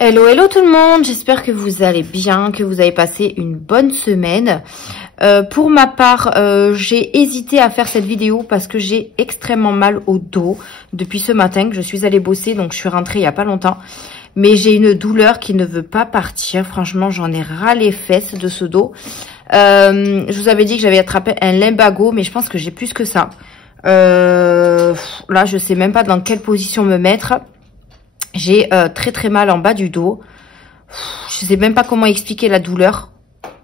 Hello, hello tout le monde, j'espère que vous allez bien, que vous avez passé une bonne semaine. Pour ma part, j'ai hésité à faire cette vidéo parce que j'ai extrêmement mal au dos depuis ce matin que je suis allée bosser, donc je suis rentrée il n'y a pas longtemps. Mais j'ai une douleur qui ne veut pas partir, franchement j'en ai ras les fesses de ce dos. Je vous avais dit que j'avais attrapé un lumbago, mais je pense que j'ai plus que ça. Là je sais même pas dans quelle position me mettre. J'ai très mal en bas du dos. Je sais même pas comment expliquer la douleur.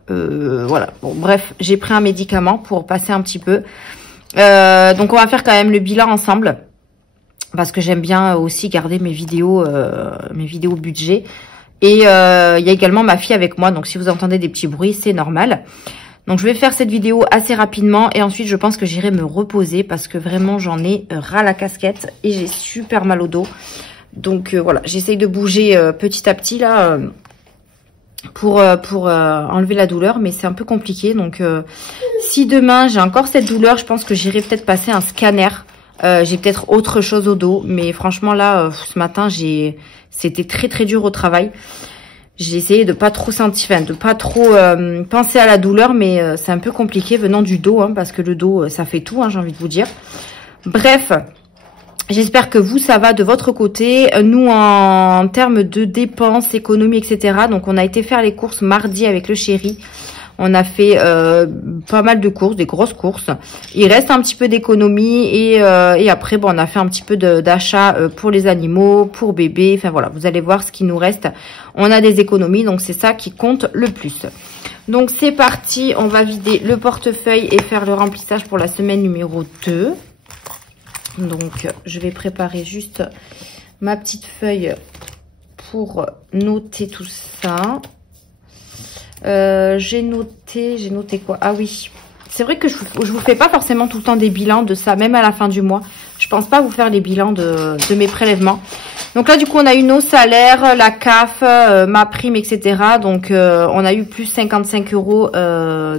Voilà. Bon, bref, j'ai pris un médicament pour passer un petit peu. Donc on va faire quand même le bilan ensemble. Parce que j'aime bien aussi garder mes vidéos budget. Et il y a également ma fille avec moi. Donc si vous entendez des petits bruits, c'est normal. Donc je vais faire cette vidéo assez rapidement. Et ensuite je pense que j'irai me reposer. Parce que vraiment j'en ai ras la casquette. Et j'ai super mal au dos. Donc voilà, j'essaye de bouger petit à petit là pour enlever la douleur, mais c'est un peu compliqué. Donc si demain j'ai encore cette douleur, je pense que j'irai peut-être passer un scanner. J'ai peut-être autre chose au dos, mais franchement là, ce matin c'était très dur au travail. J'ai essayé de pas trop sentir, enfin de pas trop penser à la douleur, mais c'est un peu compliqué venant du dos, hein, parce que le dos ça fait tout, hein, j'ai envie de vous dire. Bref. J'espère que vous, ça va de votre côté. Nous, en termes de dépenses, économies, etc. Donc, on a été faire les courses mardi avec le chéri. On a fait pas mal de courses, des grosses courses. Il reste un petit peu d'économie. Et après, bon, on a fait un petit peu d'achat pour les animaux, pour bébé. Enfin, voilà, vous allez voir ce qui nous reste. On a des économies, donc c'est ça qui compte le plus. Donc, c'est parti. On va vider le portefeuille et faire le remplissage pour la semaine numéro 2. Donc, je vais préparer juste ma petite feuille pour noter tout ça. J'ai noté quoi? Ah oui, c'est vrai que je vous fais pas forcément tout le temps des bilans de ça, même à la fin du mois. Je pense pas vous faire les bilans de mes prélèvements. Donc là, du coup, on a eu nos salaires, la CAF, ma prime, etc. Donc, on a eu plus 55 €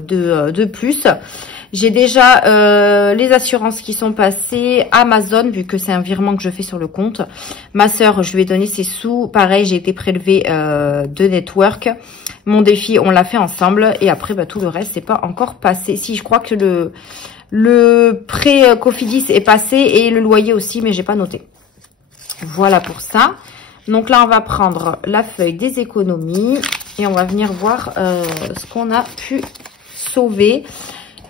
de plus. J'ai déjà les assurances qui sont passées, Amazon, vu que c'est un virement que je fais sur le compte. Ma sœur, je lui ai donné ses sous. Pareil, j'ai été prélevée de Network. Mon défi, on l'a fait ensemble. Et après, bah, tout le reste, c'est pas encore passé. Si, je crois que le prêt Cofidis est passé et le loyer aussi, mais j'ai pas noté. Voilà pour ça. Donc là, on va prendre la feuille des économies et on va venir voir ce qu'on a pu sauver.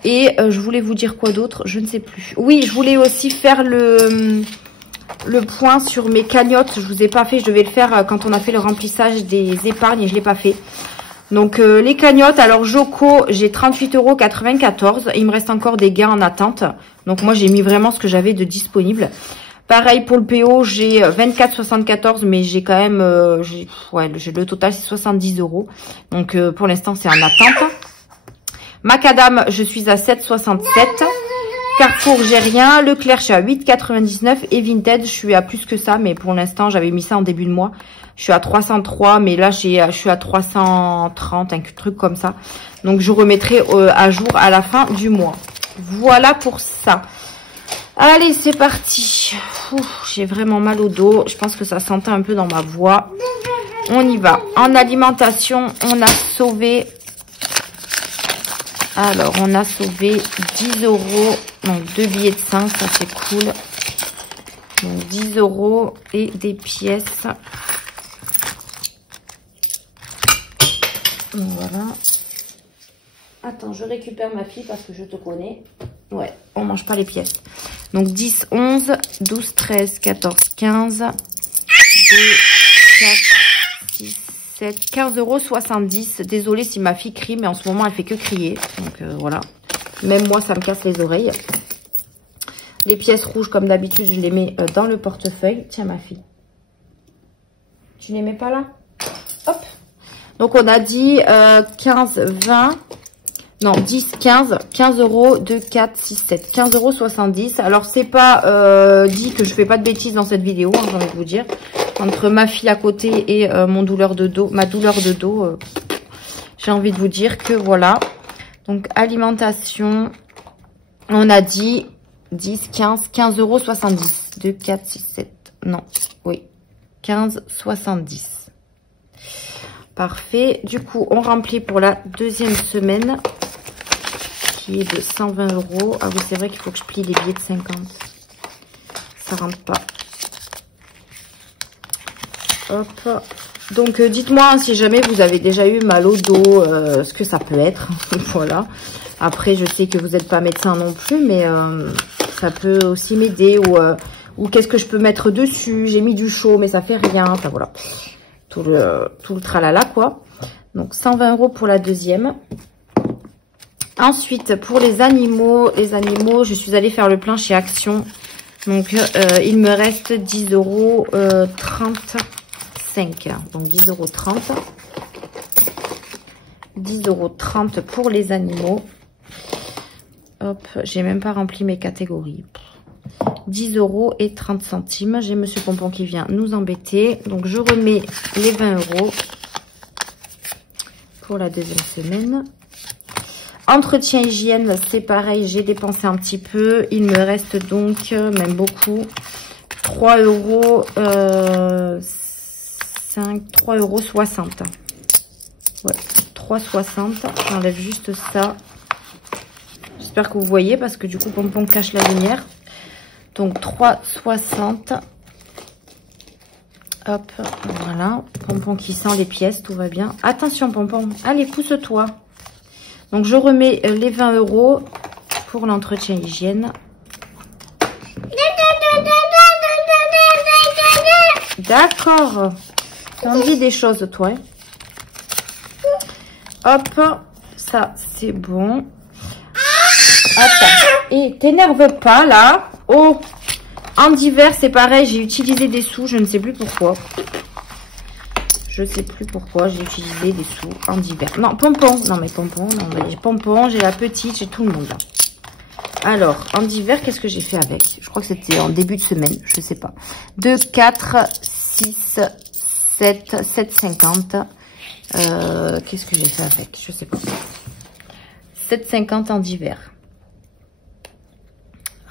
Et je voulais vous dire quoi d'autre, je ne sais plus. Oui, je voulais aussi faire le point sur mes cagnottes. Je vous ai pas fait, je devais le faire quand on a fait le remplissage des épargnes et je l'ai pas fait. Donc les cagnottes, alors Joko, j'ai 38,94 €. Il me reste encore des gains en attente. Donc moi j'ai mis vraiment ce que j'avais de disponible. Pareil pour le PO, j'ai 24,74 €, mais j'ai quand même, le total c'est 70 €. Donc pour l'instant c'est en attente. Macadam, je suis à 7,67 €. Carrefour, j'ai rien. Leclerc, je suis à 8,99 € et Vinted, je suis à plus que ça, mais pour l'instant, j'avais mis ça en début de mois. Je suis à 303, mais là, je suis à 330, un truc comme ça. Donc, je remettrai à jour à la fin du mois. Voilà pour ça. Allez, c'est parti. J'ai vraiment mal au dos. Je pense que ça sentait un peu dans ma voix. On y va. En alimentation, on a sauvé... Alors, on a sauvé 10 €, donc 2 billets de 5, ça c'est cool. Donc 10 € et des pièces. Voilà. Attends, je récupère ma fille parce que je te connais. Ouais, on mange pas les pièces. Donc 10, 11, 12, 13, 14, 15, 2, 4, 6, 15,70 €. Désolée si ma fille crie, mais en ce moment, elle fait que crier. Donc, voilà. Même moi, ça me casse les oreilles. Les pièces rouges, comme d'habitude, je les mets dans le portefeuille. Tiens, ma fille. Tu les mets pas là? Hop. Donc, on a dit 15, 20... Non, 10, 15 €, 2, 4, 6, 7. 15,70 €. Alors, c'est pas dit que je fais pas de bêtises dans cette vidéo, hein, j'ai envie de vous dire. Entre ma fille à côté et ma douleur de dos, j'ai envie de vous dire que voilà. Donc, alimentation, on a dit 10, 15,70 €. 2, 4, 6, 7. Non, oui. 15,70. Parfait. Du coup, on remplit pour la deuxième semaine qui est de 120 €. Ah oui, c'est vrai qu'il faut que je plie les billets de 50. Ça rentre pas. Hop. Donc, dites-moi si jamais vous avez déjà eu mal au dos, ce que ça peut être. Voilà. Après, je sais que vous n'êtes pas médecin non plus, mais ça peut aussi m'aider. Ou qu'est-ce que je peux mettre dessus? J'ai mis du chaud, mais ça fait rien. Enfin, voilà. Tout le tralala, quoi. Donc, 120 € pour la deuxième. Ensuite, pour les animaux, je suis allée faire le plein chez Action. Donc, il me reste 10,35 €. Donc, 10,30 €. 10,30 € pour les animaux. Hop, j'ai même pas rempli mes catégories. 10,30 €. J'ai Monsieur Pompon qui vient nous embêter. Donc, je remets les 20 € pour la deuxième semaine. Entretien hygiène, c'est pareil, j'ai dépensé un petit peu. Il me reste donc, même beaucoup, 3,60 €. Ouais, 3,60 €. J'enlève juste ça. J'espère que vous voyez parce que du coup, Pompon cache la lumière. Donc, 3,60 €. Hop, voilà. Pompon qui sent les pièces, tout va bien. Attention, Pompon. Allez, pousse-toi. Donc, je remets les 20 € pour l'entretien hygiène. D'accord. T'en dis des choses, toi. Hop, ça, c'est bon. Attends. Et t'énerve pas, là. Oh. En d'hiver, c'est pareil. J'ai utilisé des sous. Je ne sais plus pourquoi. Je sais plus pourquoi j'ai utilisé des sous en d'hiver. Non, Pompon. Non, mais Pompon. Non, mais j'ai Pompon. J'ai la petite. J'ai tout le monde, là. Alors, en d'hiver, qu'est-ce que j'ai fait avec? Je crois que c'était en début de semaine. Je sais pas. 2, 4, 6, 7, 7,50. Qu'est-ce que j'ai fait avec? Je sais pas. 7,50 en d'hiver.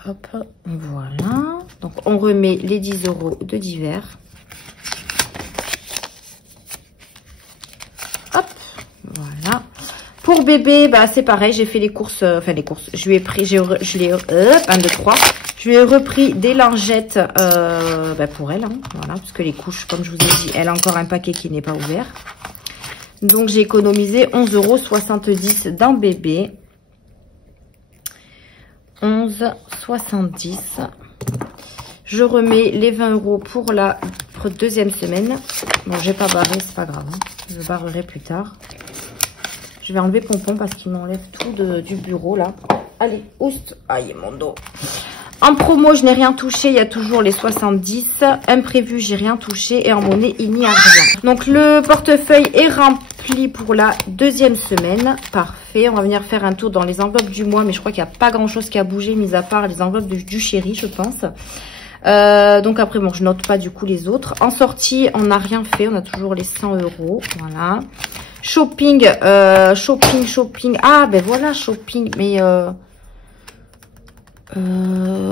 Hop, voilà. Donc, on remet les 10 € de d'hiver. Hop, voilà. Pour bébé, bah, c'est pareil. J'ai fait les courses, enfin les courses. Je lui ai pris, je l'ai, 1, 2, 3. Je lui ai repris des lingettes bah, pour elle. Hein, voilà, parce que les couches, comme je vous ai dit, elle a encore un paquet qui n'est pas ouvert. Donc, j'ai économisé 11,70 € dans bébé. 11,70 €. Je remets les 20 € pour la deuxième semaine. Bon, j'ai pas barré, c'est pas grave. Hein. Je barrerai plus tard. Je vais enlever Pompon parce qu'il m'enlève tout du bureau, là. Allez, oust. Aïe, mon dos. En promo, je n'ai rien touché. Il y a toujours les 70. Imprévu, j'ai rien touché. Et en monnaie, il n'y a rien. Donc, le portefeuille est rempli pour la deuxième semaine. Parfait. On va venir faire un tour dans les enveloppes du mois. Mais je crois qu'il n'y a pas grand-chose qui a bougé, mis à part les enveloppes du chéri, je pense. Donc, après, bon, je note pas du coup les autres. En sortie, on n'a rien fait. On a toujours les 100 €. Voilà. Shopping. Shopping. Ah, ben voilà, shopping. Mais...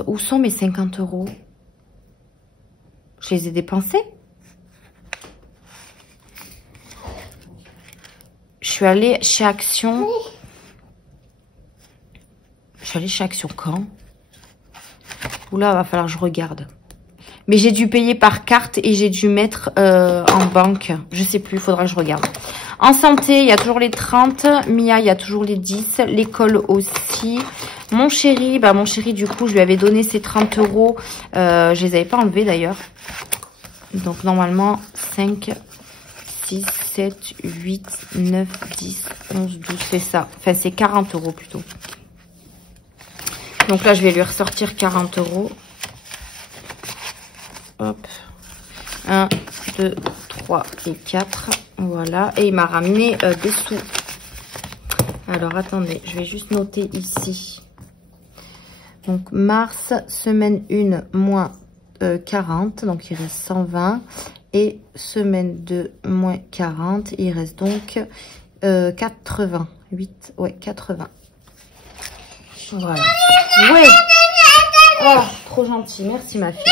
où sont mes 50 €? Je les ai dépensés. Je suis allée chez Action. Je suis allée chez Action quand? Oula, va falloir que je regarde. Mais j'ai dû payer par carte et j'ai dû mettre en banque. Je sais plus, il faudra que je regarde. En santé, il y a toujours les 30. Mia, il y a toujours les 10. L'école aussi. Mon chéri, bah mon chéri, du coup, je lui avais donné ses 30 €. Je les avais pas enlevés d'ailleurs. Donc, normalement, 5, 6, 7, 8, 9, 10, 11, 12, c'est ça. Enfin, c'est 40 € plutôt. Donc là, je vais lui ressortir 40 €. Hop. 1, 2, 3 et 4. Voilà. Et il m'a ramené des sous. Alors, attendez. Je vais juste noter ici. Donc, mars, semaine 1, moins 40. Donc, il reste 120. Et semaine 2, moins 40. Il reste donc 80. 8, ouais, 80. Voilà. Ouais. Oh, trop gentil. Merci, ma fille.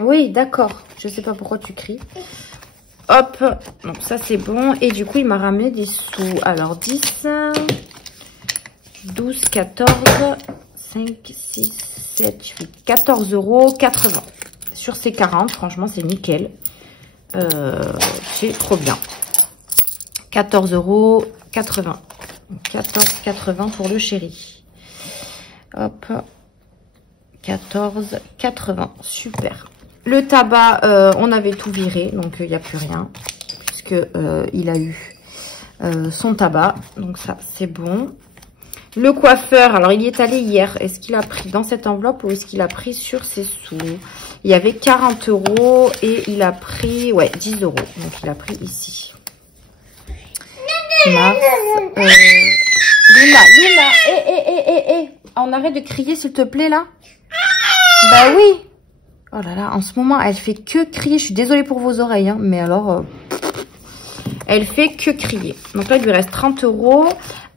Oui, d'accord. Je sais pas pourquoi tu cries. Hop, donc ça c'est bon. Et du coup, il m'a ramené des sous. Alors, 10, 12, 14, 5, 6, 7, 8, 14,80 €. Sur ces 40, franchement, c'est nickel. C'est trop bien. 14,80 €. 14,80 pour le chéri. Hop. 14,80. Super. Le tabac, on avait tout viré, donc il n'y a plus rien. Puisque il a eu son tabac. Donc ça, c'est bon. Le coiffeur, alors il y est allé hier. Est-ce qu'il a pris dans cette enveloppe ou est-ce qu'il a pris sur ses sous? Il y avait 40 € et il a pris, ouais, 10 €. Donc il a pris ici. Mars. Luna, on arrête de crier s'il te plaît là. Bah oui. Oh là là, en ce moment, elle fait que crier. Je suis désolée pour vos oreilles, hein, mais alors, elle fait que crier. Donc là, il lui reste 30 €.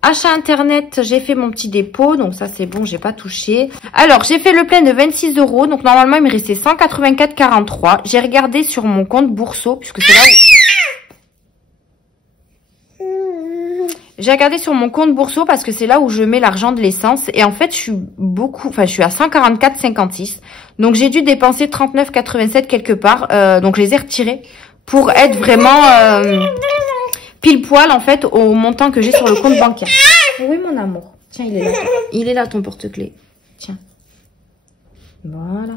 Achat internet, j'ai fait mon petit dépôt. Donc ça, c'est bon, j'ai pas touché. Alors, j'ai fait le plein de 26 €. Donc normalement, il me restait 184,43 €. J'ai regardé sur mon compte Bourseau, puisque c'est là où... J'ai regardé sur mon compte Bourseau parce que c'est là où je mets l'argent de l'essence. Et en fait, je suis à 144,56. Donc, j'ai dû dépenser 39,87 quelque part. Donc, je les ai retirés pour être vraiment pile poil, en fait, au montant que j'ai sur le compte bancaire. Oui, mon amour. Tiens, il est là. Il est là, ton porte-clés. Tiens. Voilà.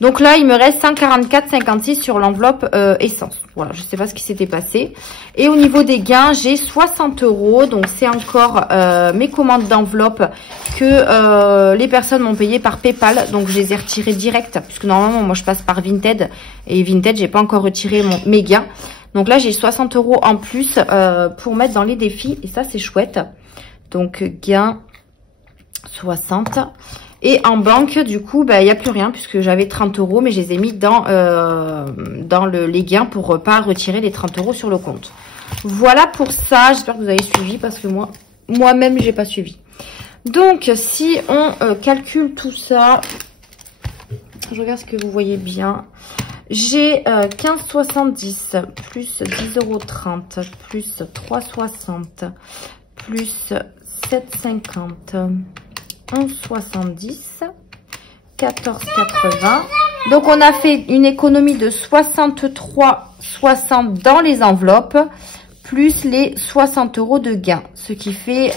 Donc là, il me reste 144,56 sur l'enveloppe essence. Voilà, je sais pas ce qui s'était passé. Et au niveau des gains, j'ai 60 €. Donc c'est encore mes commandes d'enveloppe que les personnes m'ont payé par PayPal. Donc je les ai retirées direct, puisque normalement, moi je passe par Vinted. Et Vinted, j'ai pas encore retiré mes gains. Donc là, j'ai 60 € en plus pour mettre dans les défis. Et ça, c'est chouette. Donc gains 60. Et en banque, du coup, bah, il n'y a plus rien puisque j'avais 30 €, mais je les ai mis dans les gains pour pas retirer les 30 € sur le compte. Voilà pour ça. J'espère que vous avez suivi parce que moi-même, j'ai pas suivi. Donc, si on calcule tout ça, je regarde ce que vous voyez bien. J'ai 15,70 plus 10,30 € plus 3,60 plus 7,50. 11,70, 14,80. Donc, on a fait une économie de 63,60 dans les enveloppes, plus les 60 € de gains. Ce qui fait,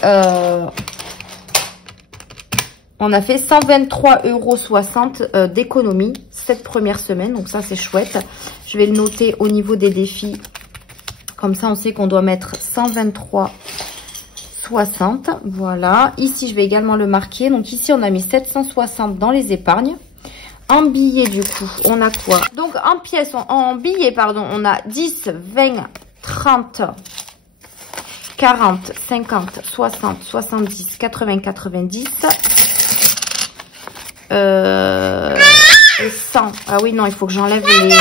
on a fait 123,60 € d'économie cette première semaine. Donc, ça, c'est chouette. Je vais le noter au niveau des défis. Comme ça, on sait qu'on doit mettre 123,60. Voilà, ici je vais également le marquer. Donc ici on a mis 760 dans les épargnes. En billets du coup on a quoi? Donc en pièces, en billets pardon, on a 10, 20, 30, 40, 50, 60, 70, 80, 90, 100. Ah oui non, il faut que j'enlève les...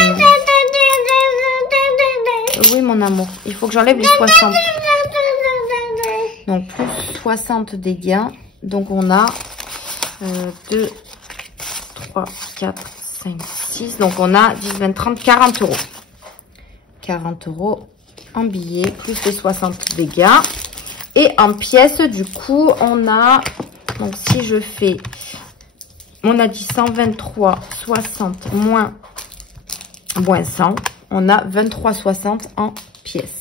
Oui mon amour, il faut que j'enlève les 60. Donc, plus 60 des gains. Donc, on a 2, 3, 4, 5, 6. Donc, on a 10, 20, 30, 40 €. 40 € en billets, plus les 60 des gains. Et en pièces, du coup, on a... Donc, si je fais... On a dit 123,60 moins 100. On a 23,60 en pièces.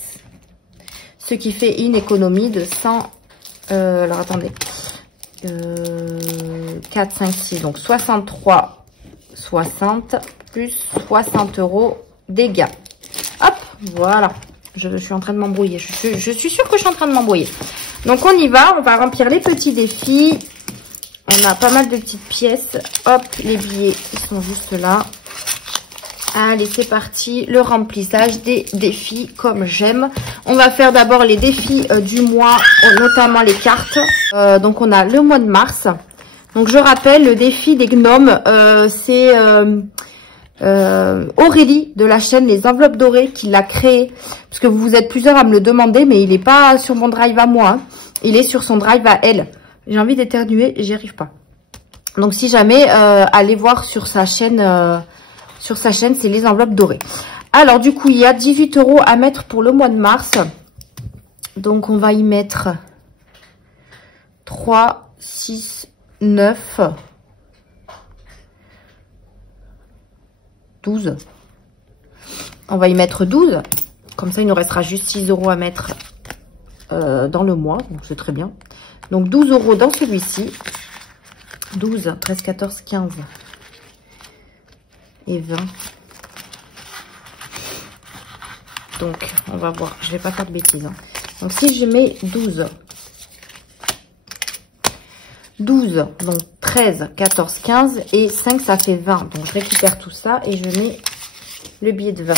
Ce qui fait une économie de 100... alors, attendez. 4, 5, 6. Donc, 63,60 plus 60 € des gains. Hop, voilà. Je suis en train de m'embrouiller. Je suis sûre que je suis en train de m'embrouiller. Donc, on y va. On va remplir les petits défis. On a pas mal de petites pièces. Hop, les billets, ils sont juste là. Allez, c'est parti, le remplissage des défis comme j'aime. On va faire d'abord les défis du mois, notamment les cartes. Donc, on a le mois de mars. Donc, je rappelle, le défi des gnomes, c'est Aurélie de la chaîne Les Enveloppes Dorées qui l'a créé. Parce que vous êtes plusieurs à me le demander, mais il n'est pas sur mon drive à moi. Hein. Il est sur son drive à elle. J'ai envie d'éternuer, j'y arrive pas. Donc, si jamais, allez voir sur sa chaîne... c'est Les Enveloppes Dorées. Alors, du coup, il y a 18 € à mettre pour le mois de mars. Donc, on va y mettre 3, 6, 9, 12. On va y mettre 12. Comme ça, il nous restera juste 6 € à mettre dans le mois. Donc, c'est très bien. Donc, 12 € dans celui-ci. 12, 13, 14, 15 et 20. Donc, on va voir. Je vais pas faire de bêtises. Hein. Donc, si je mets 12. 12, donc 13, 14, 15 et 5, ça fait 20. Donc, je récupère tout ça et je mets le billet de 20.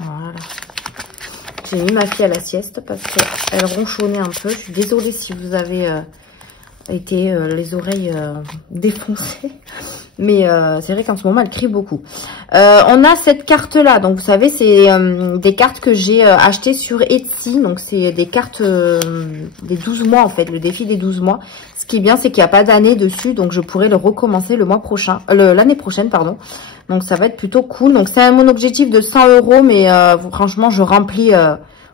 Voilà. J'ai mis ma fille à la sieste parce qu'elle ronchonnait un peu. Je suis désolée si vous avez été les oreilles défoncées. Mais c'est vrai qu'en ce moment, elle crie beaucoup. On a cette carte-là. Donc, vous savez, c'est des cartes que j'ai achetées sur Etsy. Donc, c'est des cartes des 12 mois, en fait. Le défi des 12 mois. Ce qui est bien, c'est qu'il n'y a pas d'année dessus. Donc, je pourrais le recommencer le mois prochain. L'année prochaine, pardon. Donc, ça va être plutôt cool. Donc, c'est mon objectif de 100 €. Mais franchement, je remplis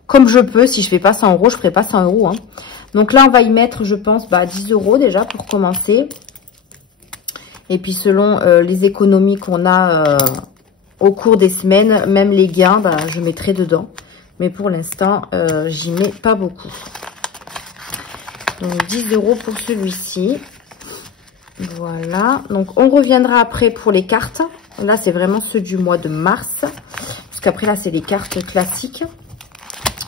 comme je peux. Si je fais pas 100 €, je ferai pas 100 €. Hein. Donc, là, on va y mettre, je pense, 10 € déjà pour commencer. Et puis selon les économies qu'on a au cours des semaines, même les gains, je mettrai dedans. Mais pour l'instant, j'y mets pas beaucoup. Donc 10 € pour celui-ci. Voilà. Donc on reviendra après pour les cartes. Là, c'est vraiment ceux du mois de mars. Parce qu'après, là, c'est les cartes classiques.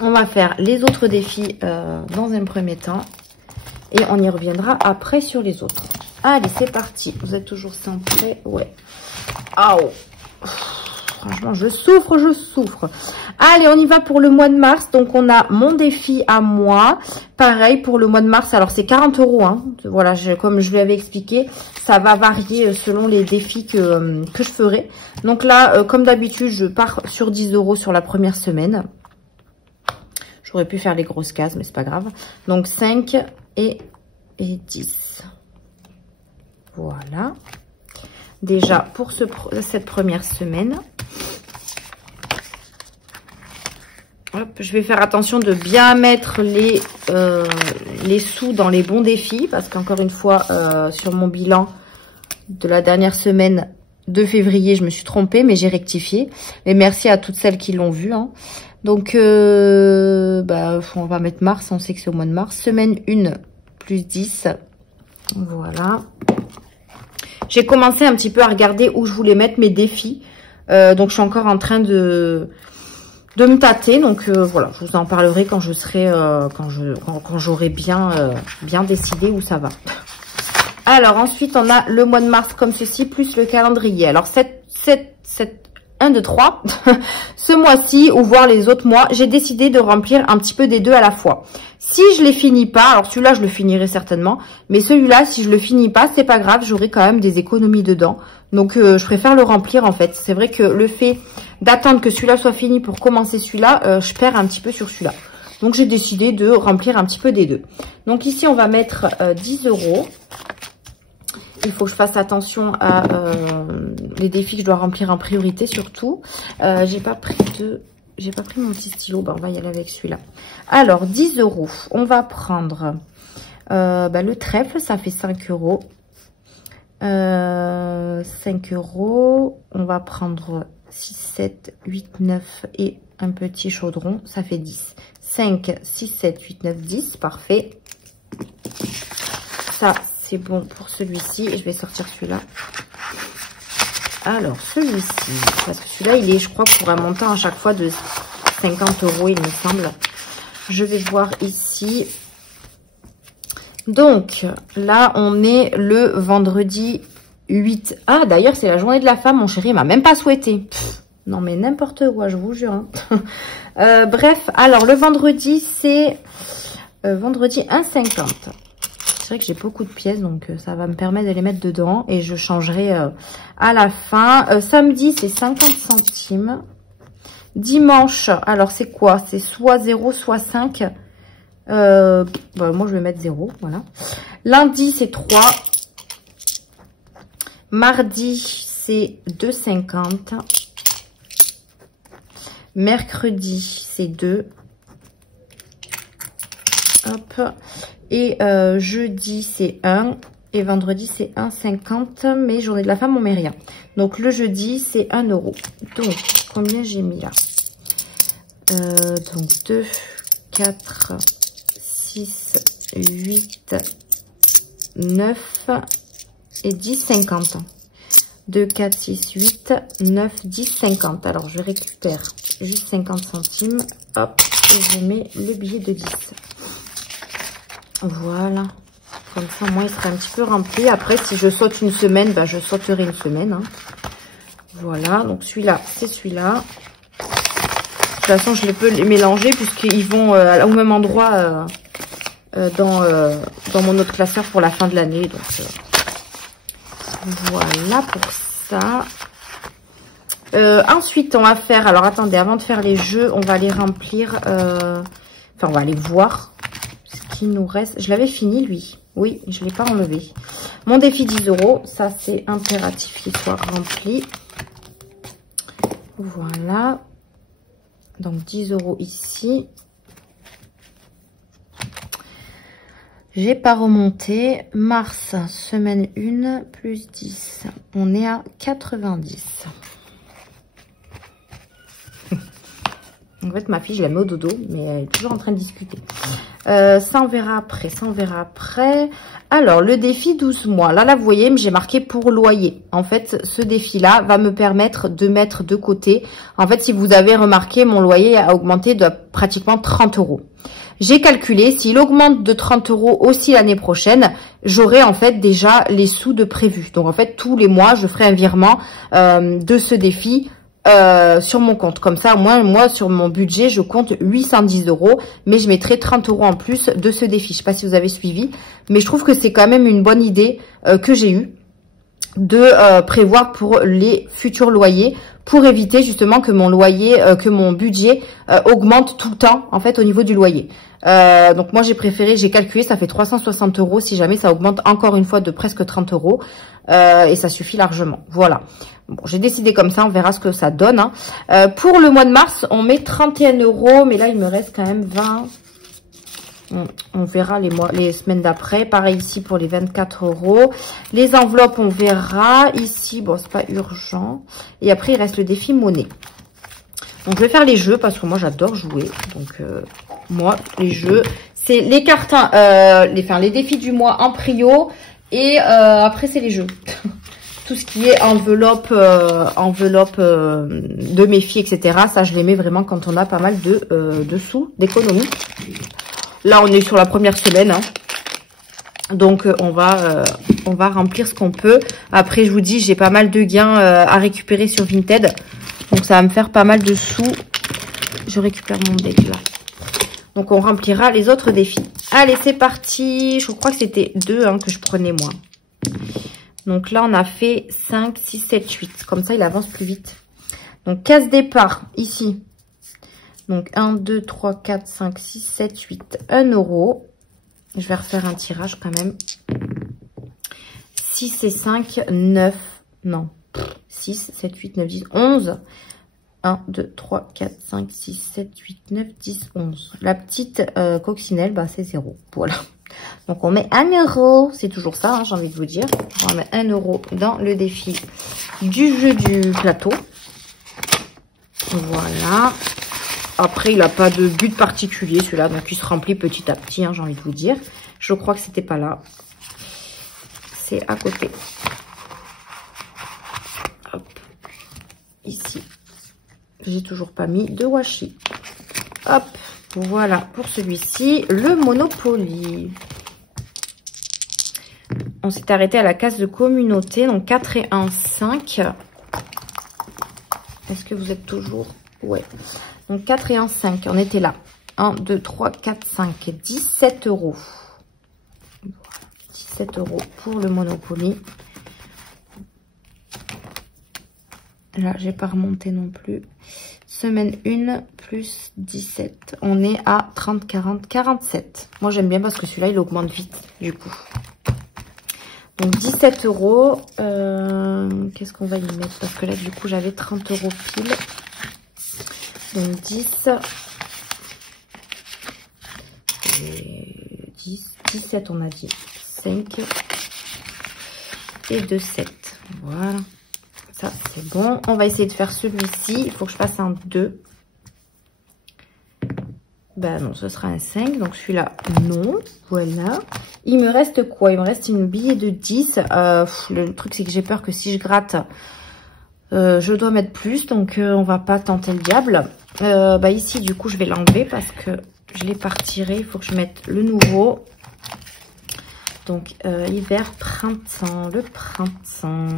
On va faire les autres défis dans un premier temps. Et on y reviendra après sur les autres. Allez, c'est parti. Vous êtes toujours centré? Ouais. Ah, franchement, je souffre, je souffre. Allez, on y va pour le mois de mars. Donc, on a mon défi à moi. Pareil pour le mois de mars. Alors, c'est 40 €. Hein. Voilà, comme je l'avais expliqué, ça va varier selon les défis que je ferai. Donc là, comme d'habitude, je pars sur 10 € sur la première semaine. J'aurais pu faire les grosses cases, mais c'est pas grave. Donc, 5 et 10. Voilà. Déjà, pour cette première semaine. Hop, je vais faire attention de bien mettre les sous dans les bons défis. Parce qu'encore une fois, sur mon bilan de la dernière semaine de février, je me suis trompée, mais j'ai rectifié. Et merci à toutes celles qui l'ont vu. Hein. Donc, on va mettre mars. On sait que c'est au mois de mars. Semaine 1, plus 10. Voilà. J'ai commencé un petit peu à regarder où je voulais mettre mes défis. Donc, je suis encore en train de me tâter. Donc, voilà, je vous en parlerai quand je serai, quand j'aurai bien décidé où ça va. Alors, ensuite, on a le mois de mars comme ceci, plus le calendrier. Alors, 1, 2, 3. Ce mois-ci, ou voir les autres mois, j'ai décidé de remplir un petit peu des deux à la fois. Si je les finis pas, alors celui-là, je le finirai certainement. Mais celui-là, si je le finis pas, c'est pas grave, j'aurai quand même des économies dedans. Donc, je préfère le remplir, en fait. C'est vrai que le fait d'attendre que celui-là soit fini pour commencer celui-là, je perds un petit peu sur celui-là. Donc, j'ai décidé de remplir un petit peu des deux. Donc, ici, on va mettre 10 €. Il faut que je fasse attention à les défis que je dois remplir en priorité, surtout. J'ai pas pris mon petit stylo. On va y aller avec celui-là. Alors, 10 €. On va prendre le trèfle, ça fait 5 €. 5 €. On va prendre 6, 7, 8, 9 et un petit chaudron. Ça fait 10. 5, 6, 7, 8, 9, 10. Parfait. Ça, c'est bon pour celui-ci. Et je vais sortir celui-là. Alors, celui-ci. Parce que celui-là, il est, je crois, pour un montant à chaque fois de 50 €, il me semble. Je vais voir ici. Donc, là, on est le vendredi 8. Ah, d'ailleurs, c'est la journée de la femme. Mon chéri m'a même pas souhaité. Pff, non, mais n'importe quoi, je vous jure. Hein. Bref, alors, le vendredi, c'est vendredi 1,50. C'est vrai que j'ai beaucoup de pièces, donc ça va me permettre de les mettre dedans. Et je changerai à la fin. Samedi, c'est 50 centimes. Dimanche, alors c'est quoi? C'est soit 0, soit 5. Moi, je vais mettre 0, voilà. Lundi, c'est 3. Mardi, c'est 2,50. Mercredi, c'est 2. Hop. Et jeudi, c'est 1. Et vendredi, c'est 1,50. Mais journée de la femme, on met rien. Donc, le jeudi, c'est 1 €. Donc, combien j'ai mis là? Donc, 2, 4, 6, 8, 9 et 10,50. 2, 4, 6, 8, 9, 10, 50. Alors, je récupère juste 50 centimes. Hop, et je mets le billet de 10. Voilà. Comme ça, moi, il serait un petit peu rempli. Après, si je saute une semaine, ben, je sauterai une semaine. Hein. Voilà. Donc, celui-là, c'est celui-là. De toute façon, je peux les mélanger puisqu'ils vont au même endroit dans mon autre classeur pour la fin de l'année. Donc, voilà pour ça. Ensuite, on va faire... Alors, attendez, avant de faire les jeux, on va les remplir... Enfin, on va aller voir ce qui nous reste. Je l'avais fini, lui. Oui, je ne l'ai pas enlevé. Mon défi 10 €. Ça, c'est impératif qu'il soit rempli. Voilà. Donc, 10 € ici. J'ai pas remonté. Mars, semaine 1, plus 10. On est à 90. En fait, ma fille, je la mets au dodo, mais elle est toujours en train de discuter. Ça, on verra après. Ça, on verra après. Alors, le défi 12 mois. Là, vous voyez, j'ai marqué pour loyer. En fait, ce défi-là va me permettre de mettre de côté. En fait, si vous avez remarqué, mon loyer a augmenté de pratiquement 30 €. J'ai calculé, s'il augmente de 30 € aussi l'année prochaine, j'aurai en fait déjà les sous de prévu. Donc, en fait, tous les mois, je ferai un virement de ce défi sur mon compte. Comme ça, au moins, moi, sur mon budget, je compte 810 €, mais je mettrai 30 € en plus de ce défi. Je sais pas si vous avez suivi, mais je trouve que c'est quand même une bonne idée que j'ai eue de prévoir pour les futurs loyers, pour éviter justement que mon loyer, que mon budget augmente tout le temps, en fait, au niveau du loyer. Donc moi, j'ai calculé, ça fait 360 € si jamais ça augmente encore une fois de presque 30 €. Et ça suffit largement. Voilà. Bon, j'ai décidé comme ça, on verra ce que ça donne. Hein. Pour le mois de mars, on met 31 €, mais là, il me reste quand même 20. On verra les semaines d'après. Pareil ici pour les 24 €. Les enveloppes, on verra. Ici, bon, c'est pas urgent. Et après, il reste le défi monnaie. Donc, je vais faire les jeux parce que moi, j'adore jouer. Donc, moi, les jeux, c'est les cartes, les défis du mois en prio. Et après, c'est les jeux. Tout ce qui est enveloppe de mes filles, etc. Ça, je les mets vraiment quand on a pas mal de sous, d'économie. Là, on est sur la première semaine. Hein. Donc, on va remplir ce qu'on peut. Après, je vous dis, j'ai pas mal de gains à récupérer sur Vinted. Donc, ça va me faire pas mal de sous. Je récupère mon deck là. Donc, on remplira les autres défis. Allez, c'est parti. Je crois que c'était 2 que je prenais moi. Donc là, on a fait 5, 6, 7, 8. Comme ça, il avance plus vite. Donc, case départ, ici. Donc, 1, 2, 3, 4, 5, 6, 7, 8. 1 €. Je vais refaire un tirage quand même. 6 et 5, 9. Non. 6, 7, 8, 9, 10, 11. 1, 2, 3, 4, 5, 6, 7, 8, 9, 10, 11. La petite coccinelle, bah, c'est 0. Voilà. Donc, on met 1 €. C'est toujours ça, hein, j'ai envie de vous dire. On met 1 € dans le défi du jeu du plateau. Voilà. Après, il n'a pas de but particulier, celui-là. Donc, il se remplit petit à petit, hein, j'ai envie de vous dire. Je crois que c'était pas là. C'est à côté. Hop. Ici. J'ai toujours pas mis de washi. Hop. Voilà. Pour celui-ci, le Monopoly. On s'est arrêté à la case de communauté. Donc, 4 et 1, 5. Est-ce que vous êtes toujours... Ouais. Donc, 4 et 1, 5. On était là. 1, 2, 3, 4, 5. 17 €. 17 € pour le Monopoly. Là, j'ai pas remonté non plus. Semaine 1 plus 17. On est à 30, 40, 47. Moi, j'aime bien parce que celui-là, il augmente vite, du coup. Donc, 17 €. qu'est-ce qu'on va y mettre? Parce que là, du coup, j'avais 30 € pile. Donc 10. Et 10, 17 on a dit. 5. Et 2, 7. Voilà. Ça, c'est bon. On va essayer de faire celui-ci. Il faut que je fasse un 2. Ben non, ce sera un 5. Donc celui-là, non. Voilà. Il me reste quoi? Il me reste une billet de 10. Le truc, c'est que j'ai peur que si je gratte, je dois mettre plus. Donc, on va pas tenter le diable. Bah ici, du coup, je vais l'enlever parce que je l'ai pas retiré. Il faut que je mette le nouveau. Donc, hiver, printemps. Le printemps.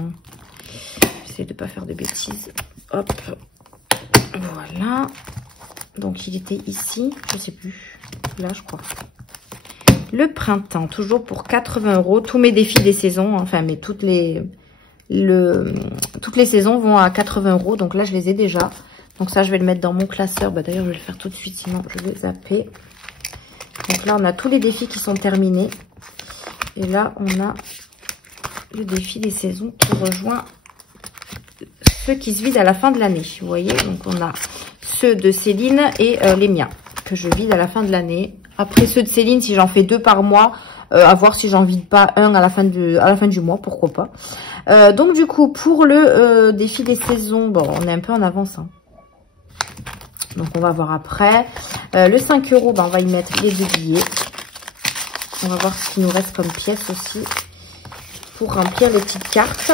J'essaie de pas faire de bêtises. Hop. Voilà. Donc, il était ici. Je sais plus. Là, je crois. Le printemps. Toujours pour 80 €. Tous mes défis des saisons. Enfin, mais toutes les saisons vont à 80 €. Donc là, je les ai déjà. Donc ça, je vais le mettre dans mon classeur. Bah, d'ailleurs, je vais le faire tout de suite. Sinon, je vais zapper. Donc là, on a tous les défis qui sont terminés. Et là, on a le défi des saisons qui rejoint ceux qui se vident à la fin de l'année. Vous voyez, donc on a ceux de Céline et les miens que je vide à la fin de l'année. Après ceux de Céline, si j'en fais 2 par mois, à voir si j'en vide pas un à la fin du mois, pourquoi pas. Donc du coup, pour le défi des saisons, bon, on est un peu en avance. Hein. Donc on va voir après. Le 5 €, ben, on va y mettre les 2 billets. On va voir ce qu'il nous reste comme pièces aussi pour remplir les petites cartes.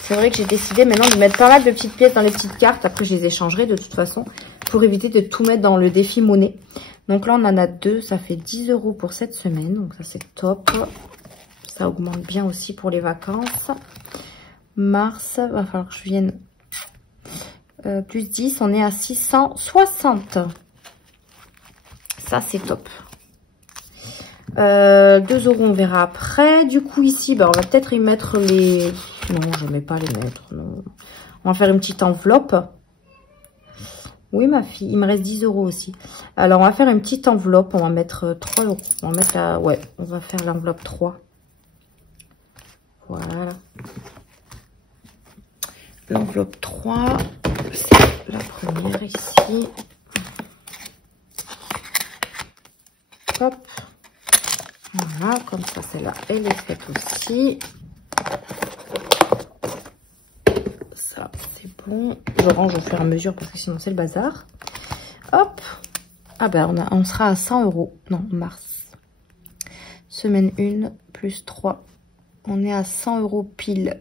C'est vrai que j'ai décidé maintenant de mettre pas mal de petites pièces dans les petites cartes. Après, je les échangerai de toute façon pour éviter de tout mettre dans le défi monnaie. Donc là, on en a 2. Ça fait 10 € pour cette semaine. Donc ça, c'est top. Ça augmente bien aussi pour les vacances. Mars, va falloir que je vienne. Plus 10, on est à 660. Ça, c'est top. 2 €, on verra après. Du coup, ici, ben, on va peut-être y mettre les... Non, je ne vais pas les mettre. Non. On va faire une petite enveloppe. Oui, ma fille, il me reste 10 € aussi. Alors, on va faire une petite enveloppe. On va mettre 3 €. On va mettre la... Ouais, on va faire l'enveloppe 3. Voilà. L'enveloppe 3, c'est la première ici. Hop. Voilà, comme ça, celle-là, elle est faite aussi. Ça, c'est bon. Je range au fur et à mesure parce que sinon, c'est le bazar. Hop. Ah ben, on sera à 100 €. Non, mars. Semaine 1, plus 3. On est à 100 € pile.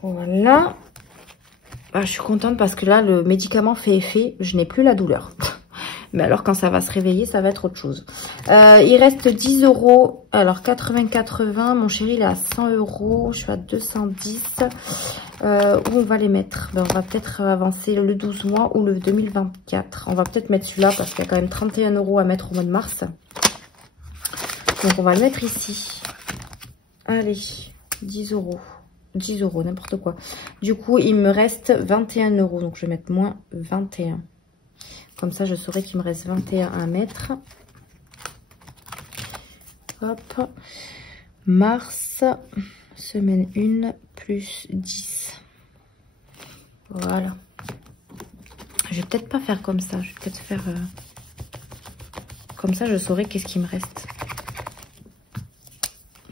Voilà. Ah, je suis contente parce que là, le médicament fait effet. Je n'ai plus la douleur. Mais alors, quand ça va se réveiller, ça va être autre chose. Il reste 10 €. Alors, 80-80. Mon chéri, il est à 100 €. Je suis à 210. Où on va les mettre? Ben, on va peut-être avancer le 12 mois ou le 2024. On va peut-être mettre celui-là parce qu'il y a quand même 31 € à mettre au mois de mars. Donc, on va le mettre ici. Allez, 10 €. 10 €, n'importe quoi. Du coup, il me reste 21 €. Donc, je vais mettre moins 21. Comme ça, je saurai qu'il me reste 21 à mettre. Hop. Mars, semaine 1, plus 10. Voilà. Je vais peut-être pas faire comme ça. Je vais peut-être faire... Comme ça, je saurai qu'est-ce qui me reste.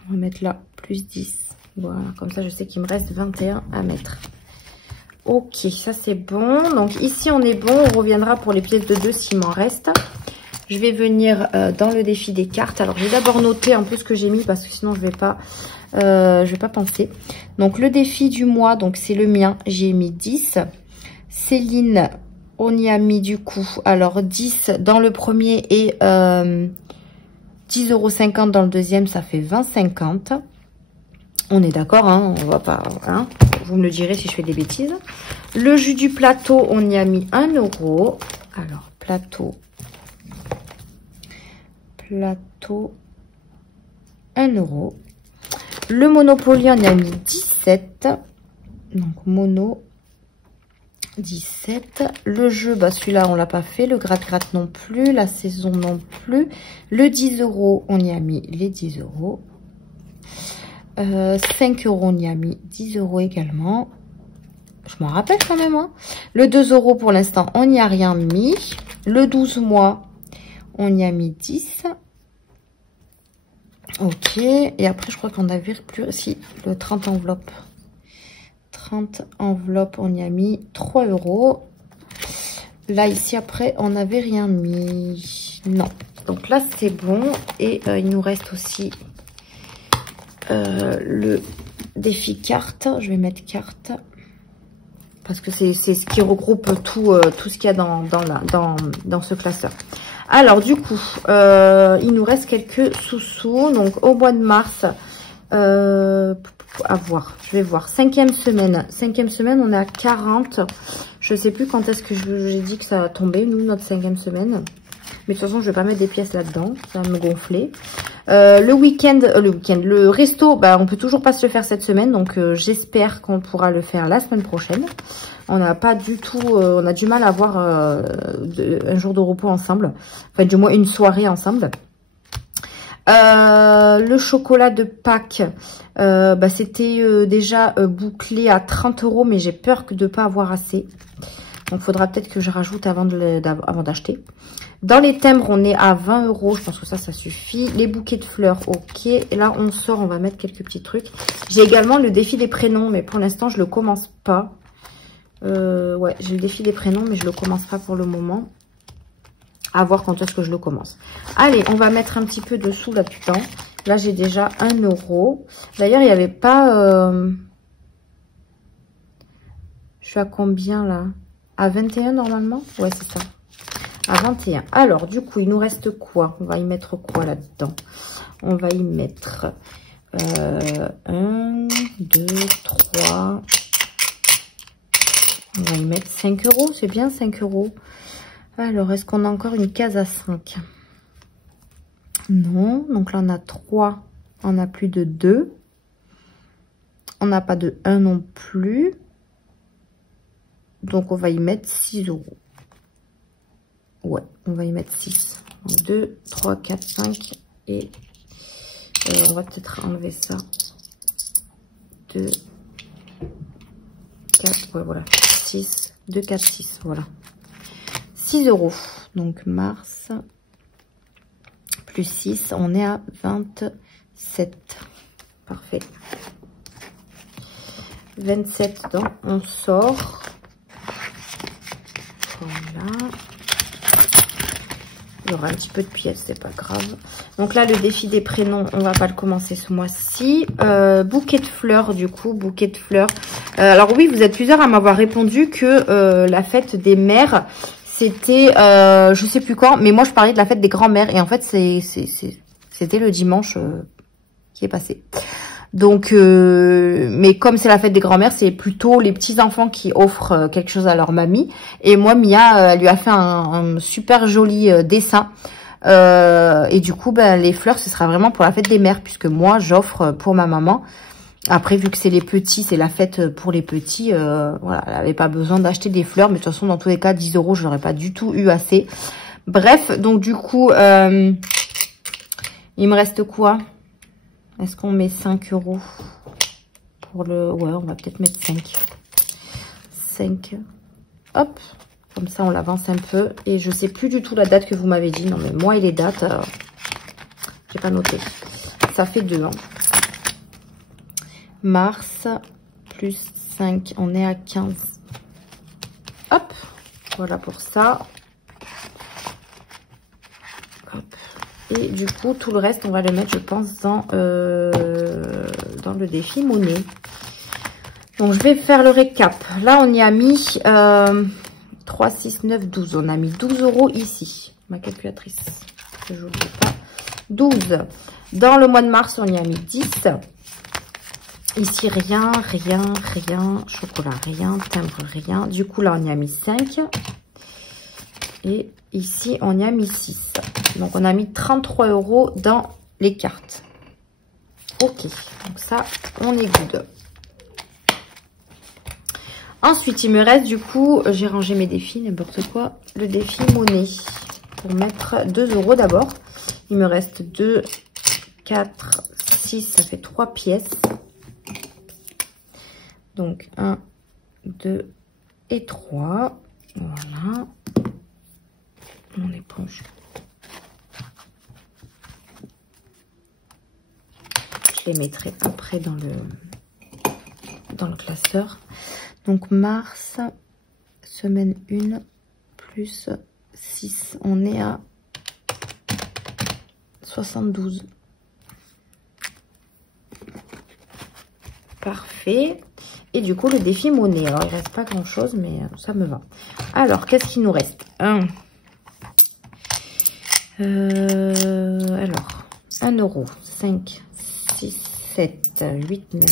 On va mettre là, plus 10. Voilà, comme ça, je sais qu'il me reste 21 à mettre. Ok, ça c'est bon. Donc ici, on est bon. On reviendra pour les pièces de 2 s'il m'en reste. Je vais venir dans le défi des cartes. Alors, je vais d'abord noter un peu ce que j'ai mis parce que sinon, je vais pas penser. Donc, le défi du mois, donc c'est le mien. J'ai mis 10. Céline, on y a mis du coup, alors 10 dans le premier et 10,50 € dans le deuxième, ça fait 20,50 €. On est d'accord, hein, on va pas... Hein, vous me le direz si je fais des bêtises. Le jus du plateau, on y a mis 1 €. Alors, plateau, 1 €. Le Monopoly, on y a mis 17. Donc, mono, 17. Le jeu, bah celui-là, on l'a pas fait. Le gratte-gratte non plus. La saison non plus. Le 10 €, on y a mis les 10 €. 5 euros, on y a mis 10 euros également. Je m'en rappelle quand même. Hein. Le 2 euros pour l'instant, on n'y a rien mis. Le 12 mois, on y a mis 10. Ok. Et après, je crois qu'on avait plus... Si, le 30 enveloppes. 30 enveloppes, on y a mis 3 euros. Là, ici, après, on n'avait rien mis. Non. Donc là, c'est bon. Et il nous reste aussi le défi carte. Je vais mettre carte. Parce que c'est ce qui regroupe tout ce qu'il y a dans ce classeur. Alors, du coup, il nous reste quelques sous-sous. Donc, au mois de mars, à voir. Je vais voir. Cinquième semaine, on est à 40. Je sais plus quand est-ce que j'ai dit que ça va tomber, nous, notre 5e semaine. Mais de toute façon, je vais pas mettre des pièces là-dedans. Ça va me gonfler. Le resto, bah, on peut toujours pas se le faire cette semaine. Donc, j'espère qu'on pourra le faire la semaine prochaine. On n'a pas du tout... on a du mal à avoir un jour de repos ensemble. Enfin, du moins, une soirée ensemble. Le chocolat de Pâques, bah, c'était déjà bouclé à 30 euros, mais j'ai peur de ne pas avoir assez. Donc, il faudra peut-être que je rajoute avant d'acheter. Dans les timbres, on est à 20 euros. Je pense que ça suffit. Les bouquets de fleurs, ok. Et là, on sort, on va mettre quelques petits trucs. J'ai également le défi des prénoms, mais pour l'instant, je le commence pas. Ouais, j'ai le défi des prénoms, mais je le commence pas pour le moment. À voir quand est-ce que je le commence. Allez, on va mettre un petit peu de sous là-dedans. Là, j'ai déjà 1 euro. D'ailleurs, il n'y avait pas... Je suis à combien, là? À 21, normalement? Ouais, c'est ça. À 21. Alors, du coup, il nous reste quoi? On va y mettre quoi là-dedans? On va y mettre 1, 2, 3... On va y mettre 5 euros. C'est bien, 5 euros. Alors, est-ce qu'on a encore une case à 5? Non. Donc là, on a 3. On n'a plus de 2. On n'a pas de 1 non plus. Donc, on va y mettre 6 euros. Ouais, on va y mettre 6. Donc, 2, 3, 4, 5. Et on va peut-être enlever ça. 2, 4, ouais, voilà. 6, 2, 4, 6, voilà. 6 euros. Donc, mars, plus 6, on est à 27. Parfait. 27, donc on sort. Voilà. Il y aura un petit peu de pièces, c'est pas grave. Donc là, le défi des prénoms, on va pas le commencer ce mois-ci. Bouquet de fleurs, du coup, bouquet de fleurs. Alors oui, vous êtes plusieurs à m'avoir répondu que la fête des mères, c'était, je sais plus quand, mais moi je parlais de la fête des grands-mères. Et en fait, c'était le dimanche qui est passé. Donc, mais comme c'est la fête des grands-mères, c'est plutôt les petits-enfants qui offrent quelque chose à leur mamie. Et moi, Mia, lui a fait un super joli dessin. Et du coup, ben, les fleurs, ce sera vraiment pour la fête des mères, puisque moi, j'offre pour ma maman. Après, vu que c'est les petits, c'est la fête pour les petits, voilà, elle n'avait pas besoin d'acheter des fleurs. Mais de toute façon, dans tous les cas, 10 euros, je n'aurais pas du tout eu assez. Bref, donc du coup, il me reste quoi ? Est-ce qu'on met 5 euros pour le... Ouais, on va peut-être mettre 5. 5. Hop. Comme ça, on l'avance un peu. Et je sais plus du tout la date que vous m'avez dit. Non, mais moi et les dates, j'ai pas noté. Ça fait 2. Hein. Mars, plus 5. On est à 15. Hop. Voilà pour ça. Hop. Et du coup, tout le reste, on va le mettre, je pense, dans le défi monnaie. Donc, je vais faire le récap. Là, on y a mis 3, 6, 9, 12. On a mis 12 euros ici. Ma calculatrice, que je n'oublie pas. 12. Dans le mois de mars, on y a mis 10. Ici, rien, rien, rien. Chocolat, rien. Timbre, rien. Du coup, là, on y a mis 5. Et ici, on y a mis 6. Donc, on a mis 33 euros dans les cartes. Ok. Donc, ça, on est good. Ensuite, il me reste, du coup, j'ai rangé mes défis, n'importe quoi. Le défi monnaie. Pour mettre 2 euros d'abord. Il me reste 2, 4, 6. Ça fait 3 pièces. Donc 1, 2 et 3. Voilà. Mon éponge. Je les mettrai après dans le classeur. Donc mars, semaine 1 plus 6. On est à 72. Parfait. Et du coup, le défi monnaie. Alors, il reste pas grand chose, mais ça me va. Alors, qu'est-ce qu'il nous reste? Alors, 1 euro. 5, 6, 7, 8, 9,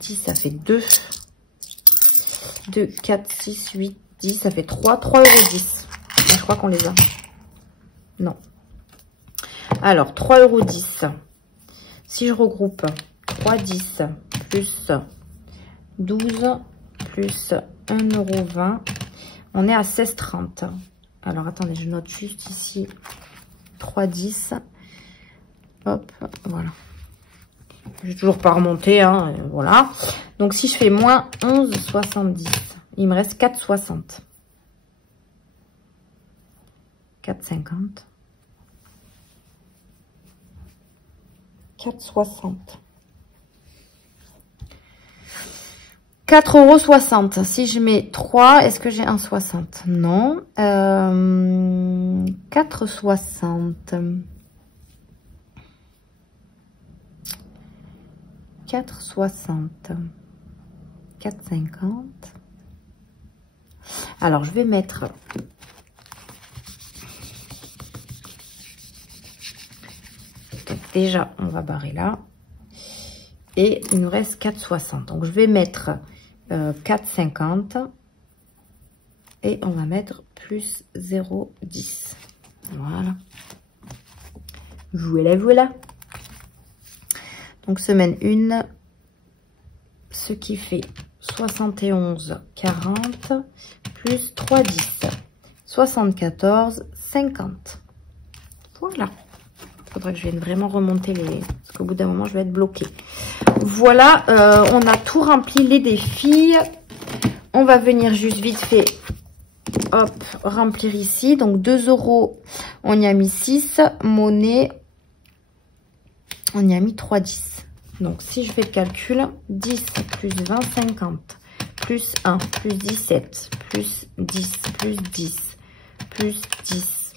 10. Ça fait 2. 2, 4, 6, 8, 10. Ça fait 3. 3,10 €. Je crois qu'on les a. Non. Alors, 3,10 €. Si je regroupe 3,10 plus 12 plus 1,20 €, on est à 16,30 €. Alors, attendez, je note juste ici 3,10. Hop, voilà. Je vais toujours pas remonter, hein, voilà. Donc, si je fais moins 11,70, il me reste 4,60. 4,50. 4,60. 4,60 €. Si je mets 3, est-ce que j'ai 1,60? Non. 4,60. 4,60. 4,50. Alors, je vais mettre... Déjà, on va barrer là. Et il nous reste 4,60. Donc, je vais mettre 4,50. Et on va mettre plus 0,10. Voilà. Voilà, voilà. Donc, semaine 1. Ce qui fait 71,40 plus 3,10. 74,50. Voilà. Il faudrait que je vienne vraiment remonter les... Parce qu'au bout d'un moment, je vais être bloquée. Voilà, on a tout rempli les défis. On va venir juste vite fait, hop, remplir ici. Donc, 2 €, on y a mis 6. Monnaie, on y a mis 3,10. Donc, si je fais le calcul, 10 plus 20, 50. Plus 1, plus 17, plus 10, plus 10, plus 10,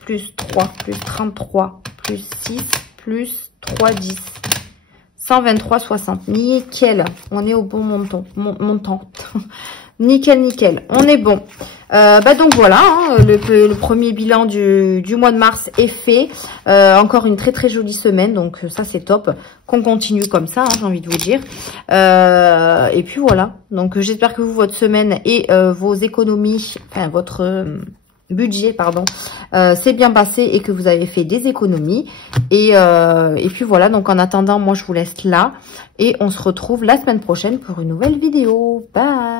plus 3, plus 33, plus 6, plus 3,10. 123,60. Nickel. On est au bon montant. Nickel, nickel. On est bon. Donc voilà, hein, le premier bilan du mois de mars est fait. Encore une très très jolie semaine. Donc ça c'est top. Qu'on continue comme ça, hein, j'ai envie de vous dire. Et puis voilà. Donc j'espère que vous, votre semaine et vos économies, enfin votre... budget, pardon, c'est bien passé et que vous avez fait des économies. Et puis voilà, donc en attendant, moi je vous laisse là. Et on se retrouve la semaine prochaine pour une nouvelle vidéo. Bye!